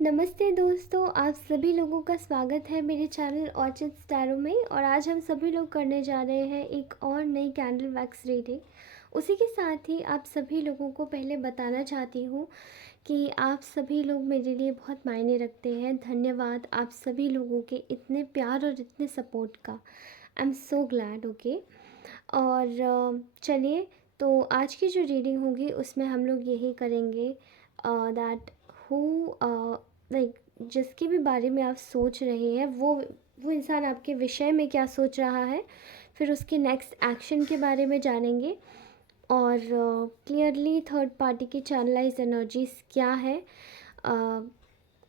नमस्ते दोस्तों, आप सभी लोगों का स्वागत है मेरे चैनल ऑर्चिड स्टैरो में। और आज हम सभी लोग करने जा रहे हैं एक और नई कैंडल वैक्स रीडिंग। उसी के साथ ही आप सभी लोगों को पहले बताना चाहती हूँ कि आप सभी लोग मेरे लिए बहुत मायने रखते हैं। धन्यवाद आप सभी लोगों के इतने प्यार और इतने सपोर्ट का। I am so glad. Okay, और चलिए, तो आज की जो रीडिंग होगी उसमें हम लोग यही करेंगे दैट हु लाइक जिसके भी बारे में आप सोच रहे हैं वो इंसान आपके विषय में क्या सोच रहा है, फिर उसके नेक्स्ट एक्शन के बारे में जानेंगे। और क्लियरली थर्ड पार्टी की चैनलाइज एनर्जीज क्या है, uh,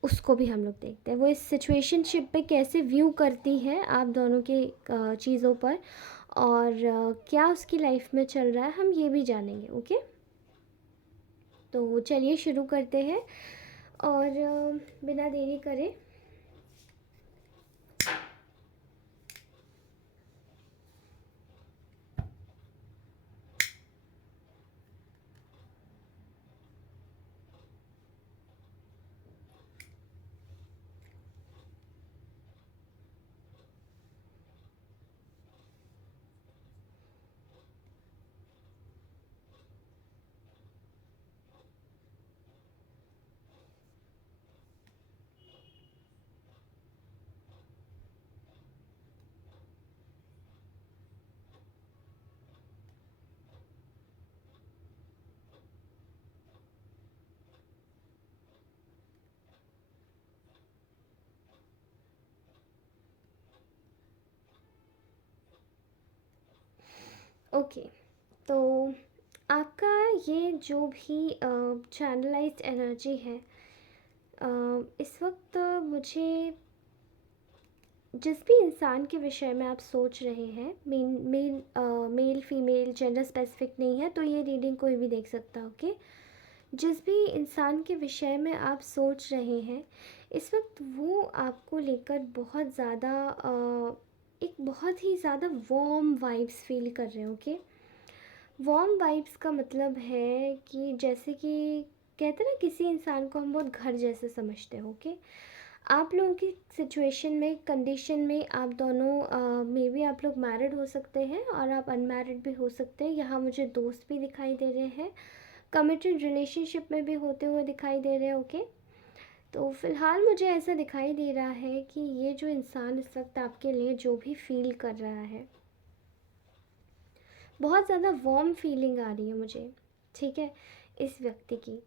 उसको भी हम लोग देखते हैं। वो इस सिचुएशनशिप पे कैसे व्यू करती है आप दोनों के चीज़ों पर, और क्या उसकी लाइफ में चल रहा है, हम ये भी जानेंगे। ओके, तो चलिए शुरू करते हैं और बिना देरी करे ओके। तो आपका ये जो भी चैनलाइज्ड एनर्जी है, इस वक्त मुझे जिस भी इंसान के विषय में आप सोच रहे हैं, मेल फीमेल जेंडर स्पेसिफिक नहीं है, तो ये रीडिंग कोई भी देख सकता है। ओके, जिस भी इंसान के विषय में आप सोच रहे हैं इस वक्त, वो आपको लेकर बहुत ज़्यादा एक बहुत ही ज़्यादा वार्म वाइब्स फील कर रहे हैं। ओके, वार्म वाइब्स का मतलब है कि जैसे कि कहते हैं ना, किसी इंसान को हम बहुत घर जैसे समझते हैं। ओके, आप लोगों की सिचुएशन में, कंडीशन में, आप दोनों मे बी आप लोग मैरिड हो सकते हैं और आप अनमैरिड भी हो सकते हैं। यहाँ मुझे दोस्त भी दिखाई दे रहे हैं, कमिटेड रिलेशनशिप में भी होते हुए दिखाई दे रहे हैं। ओके, तो फ़िलहाल मुझे ऐसा दिखाई दे रहा है कि ये जो इंसान इस वक्त आपके लिए जो भी फील कर रहा है, बहुत ज़्यादा वार्म फीलिंग आ रही है मुझे। ठीक है, इस व्यक्ति की,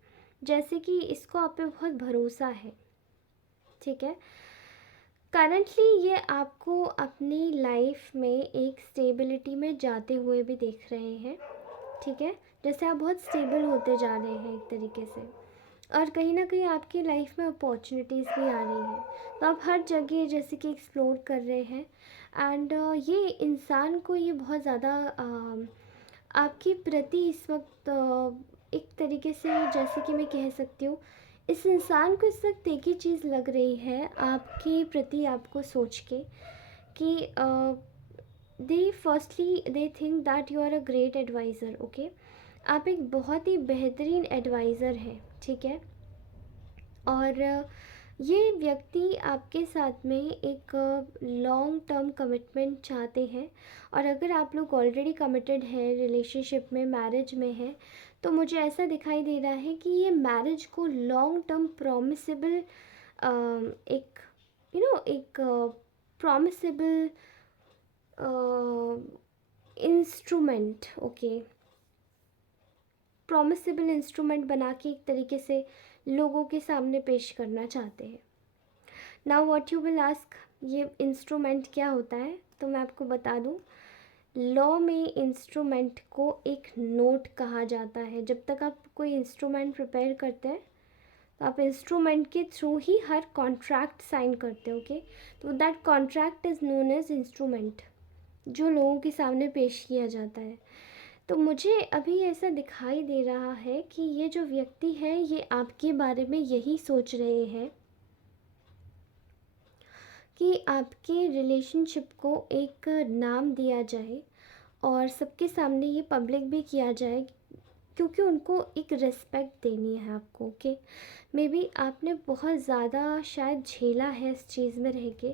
जैसे कि इसको आप पे बहुत भरोसा है। ठीक है, करंटली ये आपको अपनी लाइफ में एक स्टेबिलिटी में जाते हुए भी देख रहे हैं। ठीक है, जैसे आप बहुत स्टेबल होते जा रहे हैं एक तरीके से, और कहीं ना कहीं आपकी लाइफ में अपॉर्चुनिटीज़ भी आ रही हैं, तो आप हर जगह जैसे कि एक्सप्लोर कर रहे हैं। एंड ये इंसान को ये बहुत ज़्यादा आपके प्रति इस वक्त एक तरीके से, जैसे कि मैं कह सकती हूँ, इस इंसान को इस वक्त एक ही चीज़ लग रही है आपके प्रति, आपको सोच के कि they firstly they think that you are a great adviser. Okay, आप एक बहुत ही बेहतरीन एडवाइज़र हैं। ठीक है, और ये व्यक्ति आपके साथ में एक लॉन्ग टर्म कमिटमेंट चाहते हैं। और अगर आप लोग ऑलरेडी कमिटेड हैं, रिलेशनशिप में, मैरिज में हैं, तो मुझे ऐसा दिखाई दे रहा है कि ये मैरिज को लॉन्ग टर्म प्रॉमिसेबल, एक एक प्रॉमिसेबल इंस्ट्रूमेंट, ओके, प्रॉमिसेबल इंस्ट्रूमेंट बना के एक तरीके से लोगों के सामने पेश करना चाहते हैं। Now what you will ask, ये इंस्ट्रूमेंट क्या होता है, तो मैं आपको बता दूं, लॉ में इंस्ट्रूमेंट को एक नोट कहा जाता है। जब तक आप कोई इंस्ट्रूमेंट प्रिपेयर करते हैं, तो आप इंस्ट्रूमेंट के थ्रू ही हर कॉन्ट्रैक्ट साइन करते हो। ओके, तो that contract is known as instrument, जो लोगों के सामने पेश किया जाता है। तो मुझे अभी ऐसा दिखाई दे रहा है कि ये जो व्यक्ति है ये आपके बारे में यही सोच रहे हैं कि आपके रिलेशनशिप को एक नाम दिया जाए और सबके सामने ये पब्लिक भी किया जाए क्योंकि उनको एक रिस्पेक्ट देनी है आपको, ओके। मे बी आपने बहुत ज़्यादा शायद झेला है इस चीज़ में रह के,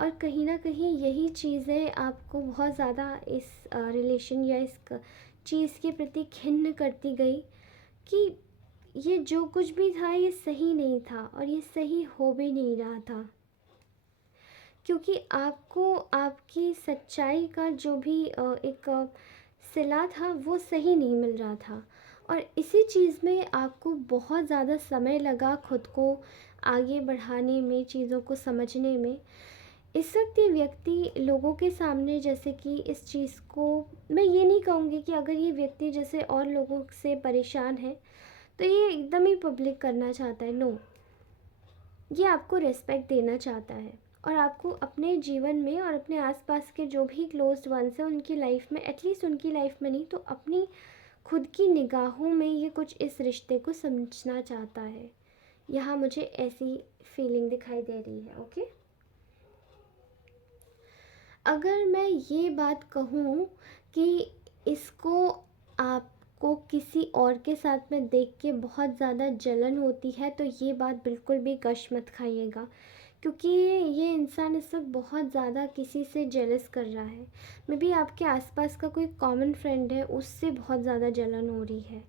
और कहीं ना कहीं यही चीज़ें आपको बहुत ज़्यादा इस रिलेशन या इस चीज़ के प्रति खिन्न करती गई कि ये जो कुछ भी था ये सही नहीं था और ये सही हो भी नहीं रहा था, क्योंकि आपको आपकी सच्चाई का जो भी एक सिला था वो सही नहीं मिल रहा था। और इसी चीज़ में आपको बहुत ज़्यादा समय लगा खुद को आगे बढ़ाने में, चीज़ों को समझने में। इस वक्त ये व्यक्ति लोगों के सामने, जैसे कि इस चीज़ को मैं ये नहीं कहूँगी कि अगर ये व्यक्ति जैसे और लोगों से परेशान है तो ये एकदम ही पब्लिक करना चाहता है, नो। ये आपको रिस्पेक्ट देना चाहता है और आपको अपने जीवन में और अपने आसपास के जो भी क्लोज्ड वंस हैं उनकी लाइफ में, एटलीस्ट उनकी लाइफ में नहीं तो अपनी खुद की निगाहों में ये कुछ इस रिश्ते को समझना चाहता है। यहाँ मुझे ऐसी फीलिंग दिखाई दे रही है, ओके। अगर मैं ये बात कहूँ कि इसको आपको किसी और के साथ में देख के बहुत ज़्यादा जलन होती है तो ये बात बिल्कुल भी कश मत खाइएगा, क्योंकि ये इंसान इस वक्त बहुत ज़्यादा किसी से जेलस कर रहा है। मे बी आपके आसपास का कोई कॉमन फ्रेंड है, उससे बहुत ज़्यादा जलन हो रही है।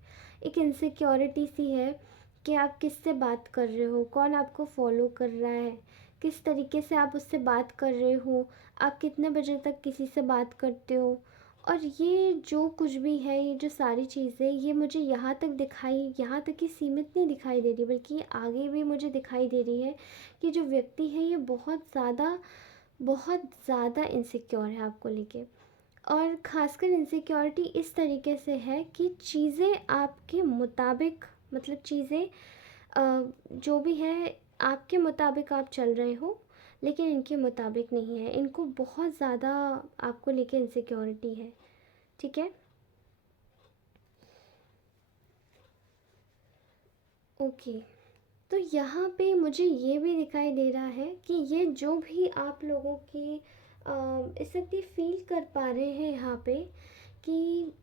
एक इनसिक्योरिटी सी है कि आप किससे बात कर रहे हो, कौन आपको फॉलो कर रहा है, किस तरीके से आप उससे बात कर रहे हो, आप कितने बजे तक किसी से बात करते हो। और ये जो कुछ भी है, ये जो सारी चीज़ें, ये मुझे यहाँ तक ही सीमित नहीं दिखाई दे रही, बल्कि ये आगे भी मुझे दिखाई दे रही है कि जो व्यक्ति है ये बहुत ज़्यादा इनसिक्योर है आपको लेके। और ख़ासकर इनसिक्योरिटी इस तरीके से है कि चीज़ें आपके मुताबिक, मतलब चीज़ें जो भी है आपके मुताबिक आप चल रहे हो, लेकिन इनके मुताबिक नहीं है। इनको बहुत ज़्यादा आपको लेके इनसिक्योरिटी है, ठीक है, ओके। तो यहाँ पे मुझे ये भी दिखाई दे रहा है कि ये जो भी आप लोगों की इस वक्त ये फील कर पा रहे हैं यहाँ पे कि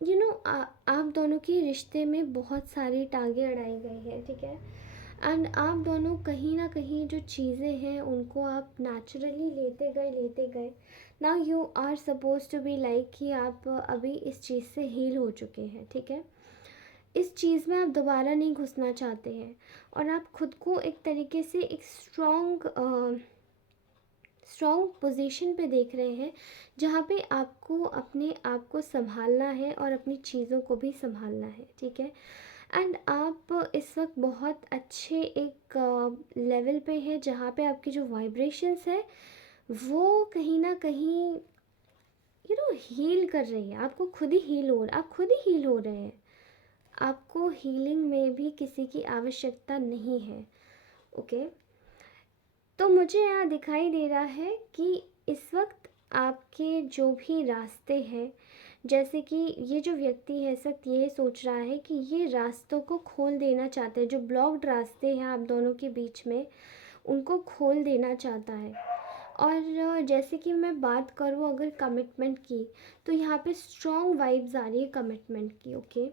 आप दोनों के रिश्ते में बहुत सारी टांगें अड़ाई गई हैं, ठीक है। एंड आप दोनों कहीं ना कहीं जो चीज़ें हैं उनको आप नेचुरली लेते गए। Now you are suppose to be like कि आप अभी इस चीज़ से हील हो चुके हैं, ठीक है। इस चीज़ में आप दोबारा नहीं घुसना चाहते हैं और आप खुद को एक तरीके से एक स्ट्रॉन्ग पोजीशन पे देख रहे हैं, जहाँ पे आपको अपने आप को संभालना है और अपनी चीज़ों को भी संभालना है, ठीक है। एंड आप इस वक्त बहुत अच्छे एक लेवल पे हैं जहाँ पे आपकी जो वाइब्रेशंस है वो कहीं ना कहीं हील कर रही है। आपको खुद ही आप खुद ही हील हो रहे हैं। आपको हीलिंग में भी किसी की आवश्यकता नहीं है, ओके। तो मुझे यहाँ दिखाई दे रहा है कि इस वक्त आपके जो भी रास्ते हैं, जैसे कि ये जो व्यक्ति है इस वक्त ये सोच रहा है कि ये रास्तों को खोल देना चाहता है, जो ब्लॉक्ड रास्ते हैं आप दोनों के बीच में उनको खोल देना चाहता है। और जैसे कि मैं बात करूँ अगर कमिटमेंट की, तो यहाँ पे स्ट्रॉन्ग वाइब्स आ रही है कमिटमेंट की, ओके।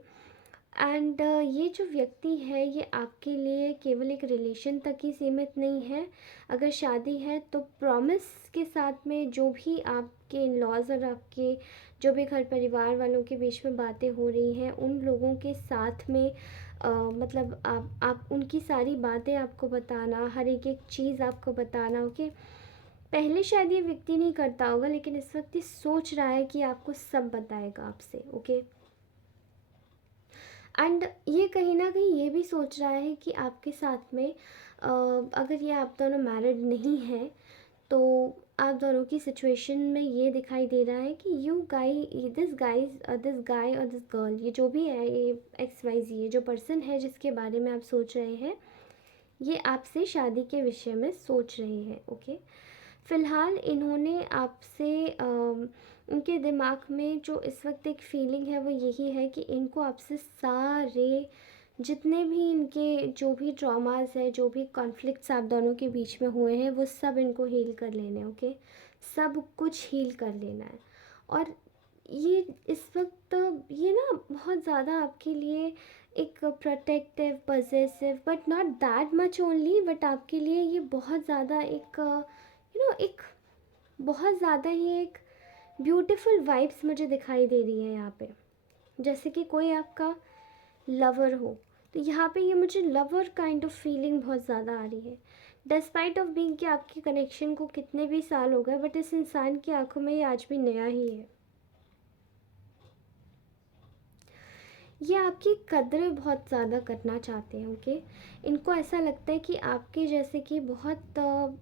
एंड ये जो व्यक्ति है ये आपके लिए केवल एक रिलेशन तक ही सीमित नहीं है। अगर शादी है तो प्रॉमिस के साथ में जो भी आपके इन लॉज और आपके जो भी घर परिवार वालों के बीच में बातें हो रही हैं उन लोगों के साथ में मतलब आप उनकी सारी बातें आपको बताना, हर एक एक चीज़ आपको बताना, ओके। पहले शायद ये व्यक्ति नहीं करता होगा, लेकिन इस वक्त ये सोच रहा है कि आपको सब बताएगा आपसे, ओके। एंड ये कहीं ना कहीं ये भी सोच रहा है कि आपके साथ में अगर ये आप दोनों मैरिड नहीं हैं तो आप दोनों की सिचुएशन में ये दिखाई दे रहा है कि दिस गाय और दिस गर्ल, ये जो भी है, ये XYZ, ये जो पर्सन है जिसके बारे में आप सोच रहे हैं, ये आपसे शादी के विषय में सोच रहे हैं, ओके। फ़िलहाल इन्होंने आपसे उनके दिमाग में जो इस वक्त एक फीलिंग है वो यही है कि इनको आपसे सारे जितने भी इनके जो भी ट्रॉमास है, जो भी कॉन्फ्लिक्ट्स आप दोनों के बीच में हुए हैं, वो सब इनको हील कर लेने, ओके। सब कुछ हील कर लेना है। और ये इस वक्त ये ना बहुत ज़्यादा आपके लिए एक protective possessive but not that much only, but आपके लिए ये बहुत ज़्यादा एक एक बहुत ज़्यादा ही एक ब्यूटीफुल वाइब्स मुझे दिखाई दे रही है यहाँ पे, जैसे कि कोई आपका लवर हो। तो यहाँ पे ये मुझे लवर काइंड ऑफ फीलिंग बहुत ज़्यादा आ रही है, डिस्पाइट ऑफ बीइंग कि आपके कनेक्शन को कितने भी साल हो गए, बट इस इंसान की आंखों में ये आज भी नया ही है। ये आपकी कद्र बहुत ज़्यादा करना चाहते हैं, ओके। इनको ऐसा लगता है कि आपके जैसे कि बहुत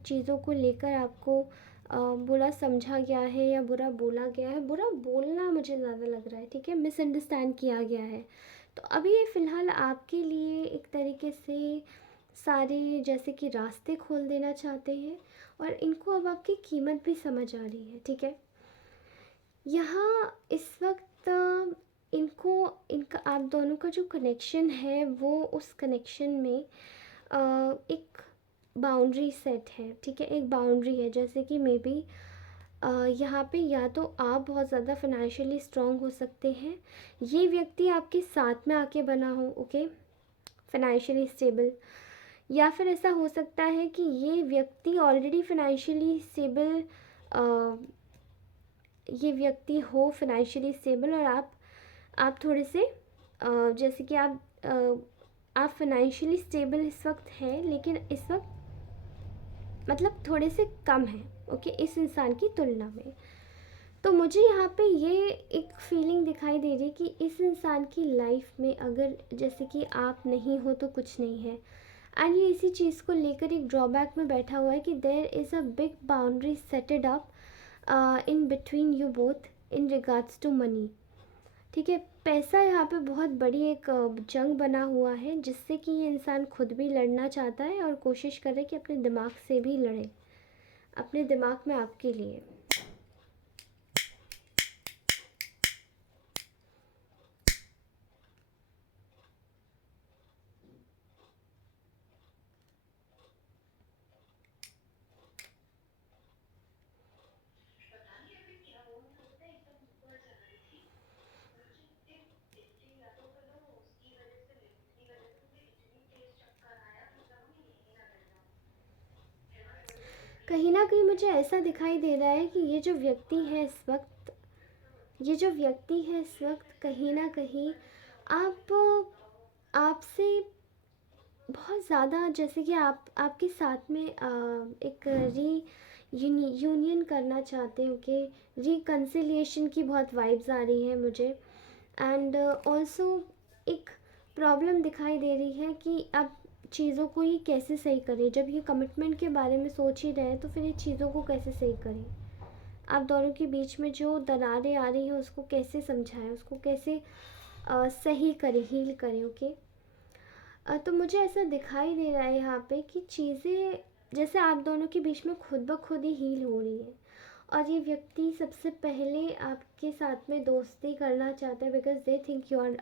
चीज़ों को लेकर आपको बुरा समझा गया है या बुरा बोला गया है, बुरा बोलना मुझे ज़्यादा लग रहा है, ठीक है, मिसअंडरस्टैंड किया गया है। तो अभी ये फ़िलहाल आपके लिए एक तरीके से सारे जैसे कि रास्ते खोल देना चाहते हैं, और इनको अब आपकी कीमत भी समझ आ रही है, ठीक है। यहाँ इस वक्त इनको इनका आप दोनों का जो कनेक्शन है वो उस कनेक्शन में एक बाउंड्री सेट है, ठीक है, एक बाउंड्री है, जैसे कि मे बी यहाँ पे या तो आप बहुत ज़्यादा फिनेंशियली स्ट्रांग हो सकते हैं, ये व्यक्ति आपके साथ में आके बना हो, ओके, फिनेंशियली स्टेबल, या फिर ऐसा हो सकता है कि ये व्यक्ति ऑलरेडी फिनेंशियली स्टेबल, ये व्यक्ति हो फिनेंशियली स्टेबल, और आप थोड़े से जैसे कि आप फाइनेंशियली स्टेबल इस वक्त हैं, लेकिन इस वक्त मतलब थोड़े से कम हैं, ओके, इस इंसान की तुलना में। तो मुझे यहाँ पे ये एक फीलिंग दिखाई दे रही कि इस इंसान की लाइफ में अगर जैसे कि आप नहीं हो तो कुछ नहीं है, एंड ये इसी चीज़ को लेकर एक ड्रॉबैक में बैठा हुआ है कि there is a big boundary setted up in between you both in regards to money, ठीक है। पैसा यहाँ पे बहुत बड़ी एक जंग बना हुआ है, जिससे कि ये इंसान खुद भी लड़ना चाहता है और कोशिश कर रहे कि अपने दिमाग से भी लड़े, अपने दिमाग में आपके लिए। कहीं ना कहीं मुझे ऐसा दिखाई दे रहा है कि ये जो व्यक्ति है इस वक्त, ये जो व्यक्ति है इस वक्त कहीं ना कहीं आप आपसे बहुत ज़्यादा जैसे कि आप आपके साथ में एक यूनियन करना चाहते हो, कि रिकन्सिलिएशन की बहुत वाइब्स आ रही है मुझे, एंड ऑल्सो एक प्रॉब्लम दिखाई दे रही है कि अब चीज़ों को ही कैसे सही करें, जब ये कमिटमेंट के बारे में सोच ही रहे हैं तो फिर ये चीज़ों को कैसे सही करें, आप दोनों के बीच में जो दरारें आ रही हैं उसको कैसे समझाएं, उसको कैसे सही करें, हील करें, ओके। तो मुझे ऐसा दिखाई दे रहा है यहाँ पे कि चीज़ें जैसे आप दोनों के बीच में खुद ब खुद ही हील हो रही है, और ये व्यक्ति सबसे पहले आपके साथ में दोस्ती करना चाहता है, because they think you are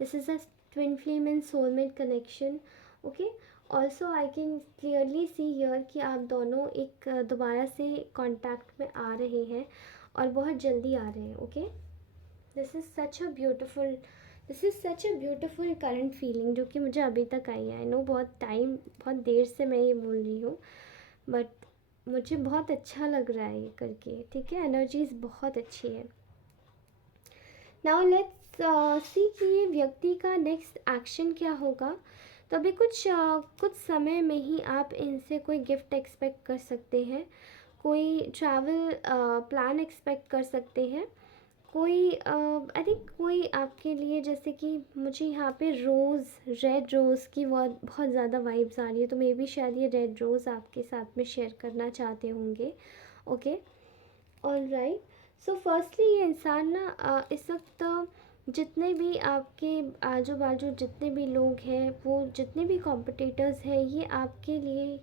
this is a twin flame and soulmate connection, okay. Also I can clearly see here कि आप दोनों एक दोबारा से कांटेक्ट में आ रहे हैं और बहुत जल्दी आ रहे हैं, okay. This is such a beautiful this is such a beautiful current feeling जो कि मुझे अभी तक आई है। आई नो बहुत देर से मैं ये बोल रही हूँ, बट मुझे बहुत अच्छा लग रहा है ये करके, ठीक है, एनर्जीज बहुत अच्छी है। नाउ लेट्स सी कि ये व्यक्ति का नेक्स्ट एक्शन क्या होगा। तो अभी कुछ समय में ही आप इनसे कोई गिफ्ट एक्सपेक्ट कर सकते हैं, कोई ट्रैवल प्लान एक्सपेक्ट कर सकते हैं, कोई आई थिंक कोई आपके लिए जैसे कि मुझे यहाँ पे रेड रोज़ की बहुत बहुत ज़्यादा वाइब्स आ रही है, तो मे बी शायद ये रेड रोज़ आपके साथ में शेयर करना चाहते होंगे, okay. All right, so firstly ये इंसान ना इस वक्त जितने भी आपके आजू बाजू जितने भी लोग हैं, वो जितने भी कॉम्पिटिटर्स हैं, ये आपके लिए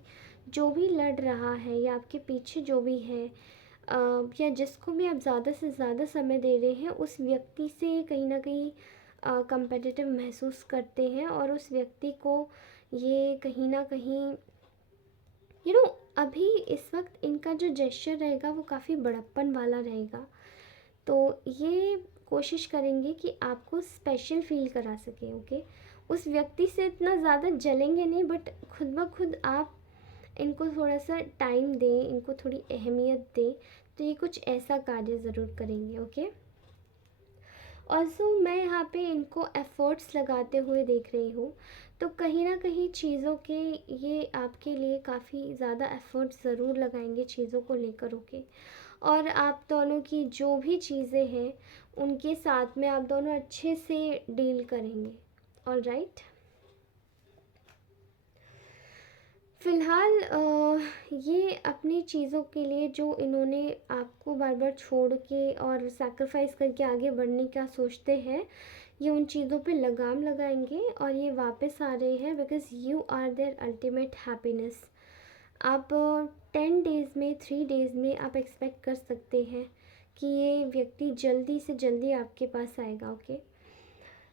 जो भी लड़ रहा है या आपके पीछे जो भी है, या जिसको भी आप ज़्यादा से ज़्यादा समय दे रहे हैं, उस व्यक्ति से कहीं ना कहीं कंपेटिटिव महसूस करते हैं, और उस व्यक्ति को ये कहीं ना कहीं यू नो अभी इस वक्त इनका जो जेस्चर रहेगा वो काफ़ी बड़प्पन वाला रहेगा, तो ये कोशिश करेंगे कि आपको स्पेशल फील करा सकें। ओके, उस व्यक्ति से इतना ज़्यादा जलेंगे नहीं, बट खुद ब खुद आप इनको थोड़ा सा टाइम दें, इनको थोड़ी अहमियत दें, तो ये कुछ ऐसा कार्य ज़रूर करेंगे। ओके, ऑल्सो मैं यहाँ पे इनको एफ़र्ट्स लगाते हुए देख रही हूँ, तो कहीं ना कहीं चीज़ों के ये आपके लिए काफ़ी ज़्यादा एफ़र्ट्स ज़रूर लगाएंगे चीज़ों को लेकर। ओके, और आप दोनों की जो भी चीज़ें हैं उनके साथ में आप दोनों अच्छे से डील करेंगे। ऑल राइट, फ़िलहाल ये अपनी चीज़ों के लिए जो इन्होंने आपको बार बार छोड़ के और सैक्रिफाइस करके आगे बढ़ने का सोचते हैं, ये उन चीज़ों पे लगाम लगाएंगे और ये वापस आ रहे हैं, because you are their ultimate happiness. आप 10 डेज़ में, 3 डेज़ में आप एक्सपेक्ट कर सकते हैं कि ये व्यक्ति जल्दी से जल्दी आपके पास आएगा। ओके,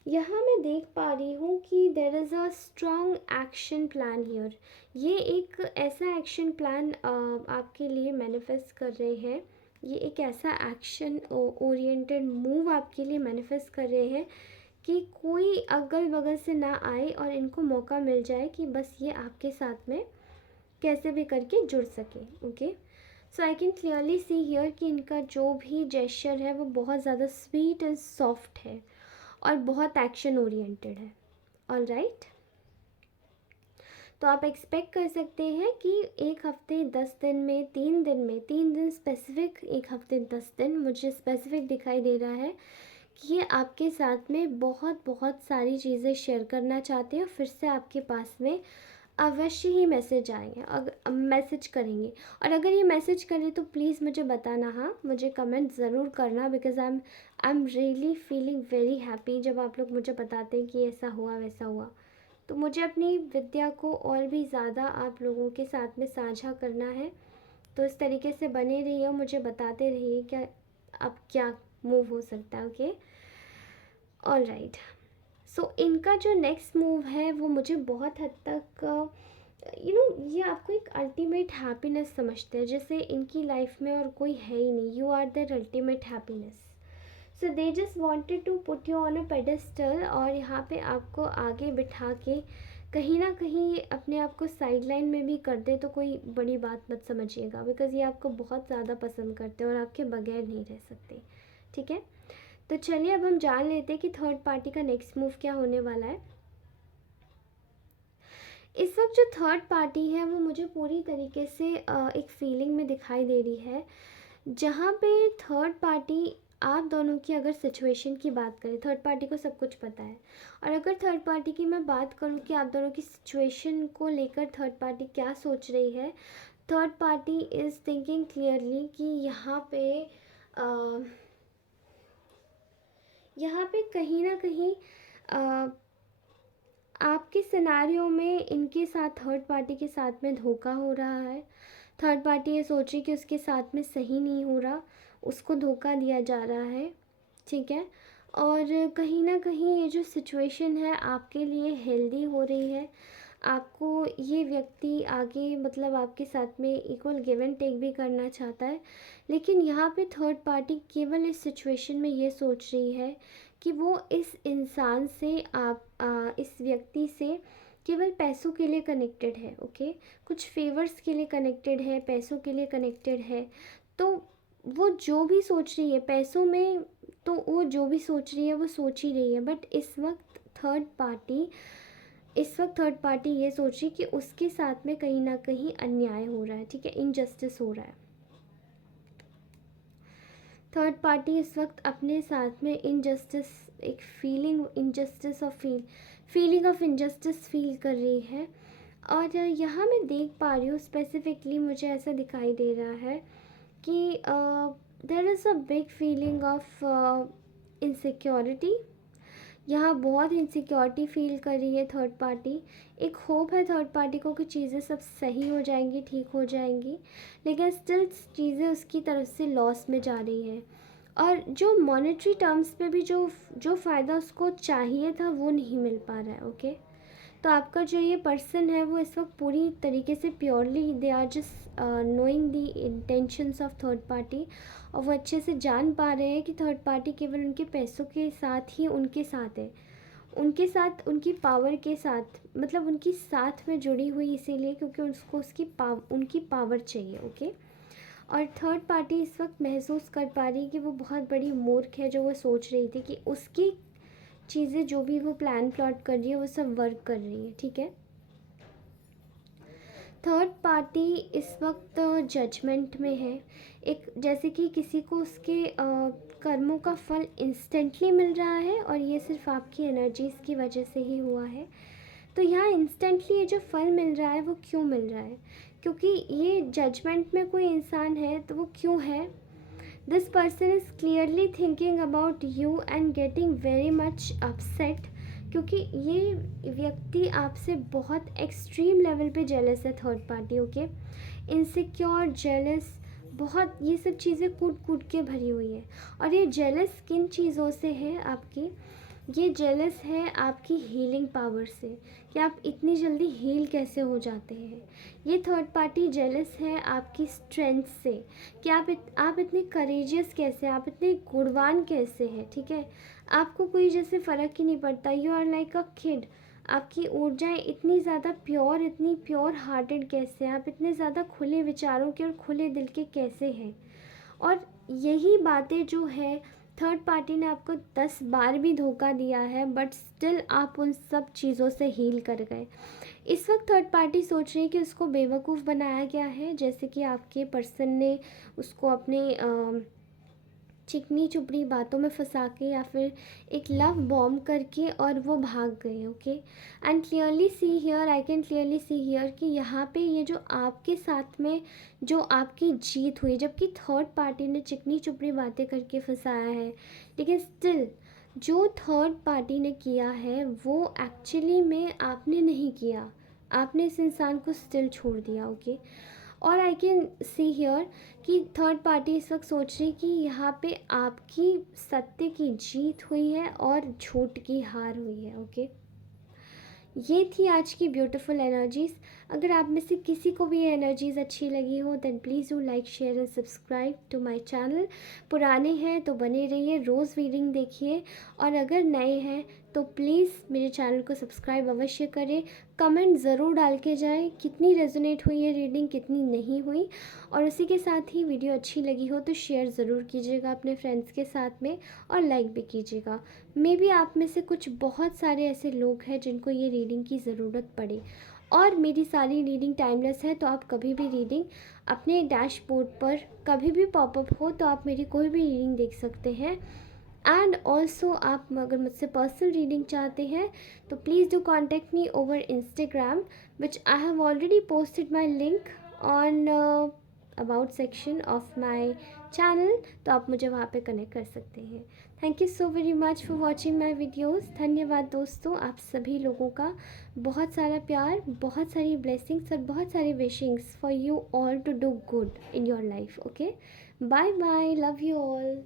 यहाँ मैं देख पा रही हूँ कि there is a strong action plan here. ये एक ऐसा एक्शन प्लान आपके लिए मैनिफेस्ट कर रहे हैं। ये एक ऐसा एक्शन ओरिएंटेड मूव आपके लिए मैनिफेस्ट कर रहे हैं कि कोई अगल बगल से ना आए और इनको मौका मिल जाए कि बस ये आपके साथ में कैसे भी करके जुड़ सके। Okay, so I can clearly see here कि इनका जो भी जेस्चर है वो बहुत ज़्यादा स्वीट एंड सॉफ्ट है और बहुत एक्शन ओरिएंटेड है। ऑल राइट, तो आप एक्सपेक्ट कर सकते हैं कि 1 हफ्ते 10 दिन में, 3 दिन में, 3 दिन स्पेसिफिक, 1 हफ्ते 10 दिन, मुझे स्पेसिफिक दिखाई दे रहा है कि ये आपके साथ में बहुत बहुत सारी चीज़ें शेयर करना चाहते हैं और फिर से आपके पास में अवश्य ही मैसेज आएंगे, अगर मैसेज करेंगे। और अगर ये मैसेज करें तो प्लीज़ मुझे बताना, हाँ मुझे कमेंट ज़रूर करना, because I am really feeling very happy जब आप लोग मुझे बताते हैं कि ऐसा हुआ वैसा हुआ। तो मुझे अपनी विद्या को और भी ज़्यादा आप लोगों के साथ में साझा करना है, तो इस तरीके से बने रहिए और मुझे बताते रहिए क्या अब क्या मूव हो सकता है। ओके, ऑल राइट, सो इनका जो नेक्स्ट मूव है वो मुझे बहुत हद तक ये आपको एक अल्टीमेट हैप्पीनेस समझते हैं, जैसे इनकी लाइफ में और कोई है ही नहीं। You are their ultimate happiness, so they just wanted to put you on a pedestal, और यहाँ पे आपको आगे बिठा के कहीं ना कहीं ये अपने आप को साइड लाइन में भी कर दे तो कोई बड़ी बात मत समझिएगा, बिकॉज़ ये आपको बहुत ज़्यादा पसंद करते हैं और आपके बगैर नहीं रह सकते। ठीक है, तो चलिए अब हम जान लेते हैं कि थर्ड पार्टी का नेक्स्ट मूव क्या होने वाला है। इस वक्त जो थर्ड पार्टी है वो मुझे पूरी तरीके से एक फीलिंग में दिखाई दे रही है, जहाँ पे थर्ड पार्टी, आप दोनों की अगर सिचुएशन की बात करें, थर्ड पार्टी को सब कुछ पता है। और अगर थर्ड पार्टी की मैं बात करूँ कि आप दोनों की सिचुएशन को लेकर थर्ड पार्टी क्या सोच रही है, third party is thinking clearly कि यहाँ पे कहीं ना कहीं आपके सिनेरियो में इनके साथ, थर्ड पार्टी के साथ में धोखा हो रहा है। थर्ड पार्टी ये सोच रही कि उसके साथ में सही नहीं हो रहा, उसको धोखा दिया जा रहा है। ठीक है, और कहीं ना कहीं ये जो सिचुएशन है आपके लिए हेल्दी हो रही है। आपको ये व्यक्ति आगे मतलब आपके साथ में इक्वल गिव एंड टेक भी करना चाहता है, लेकिन यहाँ पे थर्ड पार्टी केवल इस सिचुएशन में ये सोच रही है कि वो इस इंसान से, इस व्यक्ति से केवल पैसों के लिए कनेक्टेड है। ओके, कुछ फेवर्स के लिए कनेक्टेड है, पैसों के लिए कनेक्टेड है। तो वो जो भी सोच रही है पैसों में, तो वो जो भी सोच रही है वो सोच ही रही है, बट इस वक्त थर्ड पार्टी ये सोच रही कि उसके साथ में कहीं ना कहीं अन्याय हो रहा है। ठीक है, इनजस्टिस हो रहा है। थर्ड पार्टी इस वक्त अपने साथ में इनजस्टिस, एक फीलिंग ऑफ इनजस्टिस फील कर रही है। और यहाँ मैं देख पा रही हूँ स्पेसिफिकली, मुझे ऐसा दिखाई दे रहा है कि there is a big feeling of insecurity. यहाँ बहुत इनसिक्योरिटी फील कर रही है थर्ड पार्टी। एक होप है थर्ड पार्टी को कि चीज़ें सब सही हो जाएंगी, ठीक हो जाएंगी, लेकिन स्टिल चीज़ें उसकी तरफ से लॉस में जा रही हैं। और जो मॉनेटरी टर्म्स पे भी जो फ़ायदा उसको चाहिए था वो नहीं मिल पा रहा है। ओके, तो आपका जो ये पर्सन है वो इस वक्त पूरी तरीके से purely they are just knowing the intentions of third party, और वो अच्छे से जान पा रहे हैं कि थर्ड पार्टी केवल उनके पैसों के साथ ही उनके साथ है, उनके साथ उनकी पावर के साथ, मतलब उनकी साथ में जुड़ी हुई इसीलिए क्योंकि उसको उनकी पावर चाहिए। ओके। और थर्ड पार्टी इस वक्त महसूस कर पा रही है कि वो बहुत बड़ी मूर्ख है, जो वो सोच रही थी कि उसकी चीज़ें जो भी वो प्लान प्लॉट कर रही है वो सब वर्क कर रही है। ठीक है। थर्ड पार्टी इस वक्त जजमेंट में है, एक जैसे कि किसी को उसके कर्मों का फल इंस्टेंटली मिल रहा है और ये सिर्फ आपकी एनर्जीज़ की वजह से ही हुआ है। तो यहाँ इंस्टेंटली ये जो फल मिल रहा है वो क्यों मिल रहा है, क्योंकि ये जजमेंट में कोई इंसान है तो वो क्यों है, this person is clearly thinking about you and getting very much upset, क्योंकि ये व्यक्ति आपसे बहुत एक्सट्रीम लेवल पे जेलस है third party. Okay. Insecure, jealous, बहुत ये सब चीज़ें कूट कूट के भरी हुई है। और ये जेलस किन चीज़ों से है आपकी, ये जेलस है आपकी हीलिंग पावर से, कि आप इतनी जल्दी हील कैसे हो जाते हैं। ये थर्ड पार्टी जेलस है आपकी स्ट्रेंथ से, कि आप इतने करेजियस कैसे, आप इतने गुणवान कैसे हैं। ठीक है। आपको कोई जैसे फ़र्क ही नहीं पड़ता, you are like a kid, आपकी ऊर्जाएं इतनी ज़्यादा प्योर, इतनी प्योर हार्टेड कैसे हैं, आप इतने ज़्यादा खुले विचारों के और खुले दिल के कैसे हैं। और यही बातें जो है थर्ड पार्टी ने आपको 10 बार भी धोखा दिया है, बट स्टिल आप उन सब चीज़ों से हील कर गए। इस वक्त थर्ड पार्टी सोच रही है कि उसको बेवकूफ़ बनाया गया है, जैसे कि आपके पर्सन ने उसको अपने चिकनी चुपड़ी बातों में फंसा के या फिर एक लव बॉम्ब करके और वो भाग गए। Okay. And clearly see here, I can clearly see here कि यहाँ पे ये जो आपके साथ में जो आपकी जीत हुई, जबकि थर्ड पार्टी ने चिकनी चुपड़ी बातें करके फंसाया है, लेकिन स्टिल जो थर्ड पार्टी ने किया है वो एक्चुअली में आपने नहीं किया, आपने इस इंसान को स्टिल छोड़ दिया। ओके। और आई कैन सी हियर कि थर्ड पार्टी इस वक्त सोच रही कि यहाँ पे आपकी सत्य की जीत हुई है और झूठ की हार हुई है। ओके। ये थी आज की ब्यूटीफुल एनर्जीज़। अगर आप में से किसी को भी ये एनर्जीज़ अच्छी लगी हो then please do like, share and subscribe to my channel. पुराने हैं तो बने रहिए, रोज़ रीडिंग देखिए, और अगर नए हैं तो प्लीज़ मेरे चैनल को सब्सक्राइब अवश्य करें। कमेंट ज़रूर डाल के जाएँ कितनी रेजोनेट हुई है रीडिंग, कितनी नहीं हुई, और उसी के साथ ही वीडियो अच्छी लगी हो तो शेयर ज़रूर कीजिएगा अपने फ्रेंड्स के साथ में, और लाइक भी कीजिएगा। मे बी आप में से कुछ बहुत सारे ऐसे लोग हैं जिनको ये रीडिंग की ज़रूरत पड़े, और मेरी सारी रीडिंग टाइमलेस है, तो आप कभी भी रीडिंग अपने डैशबोर्ड पर कभी भी पॉपअप हो तो आप मेरी कोई भी रीडिंग देख सकते हैं। एंड ऑल्सो आप अगर मुझसे पर्सनल रीडिंग चाहते हैं तो please do contact me over Instagram, which I have already posted my link on about section of my channel, तो आप मुझे वहाँ पे कनेक्ट कर सकते हैं। Thank you so very much for watching my videos. धन्यवाद दोस्तों, आप सभी लोगों का बहुत सारा प्यार, बहुत सारी ब्लेसिंग्स और बहुत सारी wishings for you all to do good in your life. Okay, bye bye, love you all.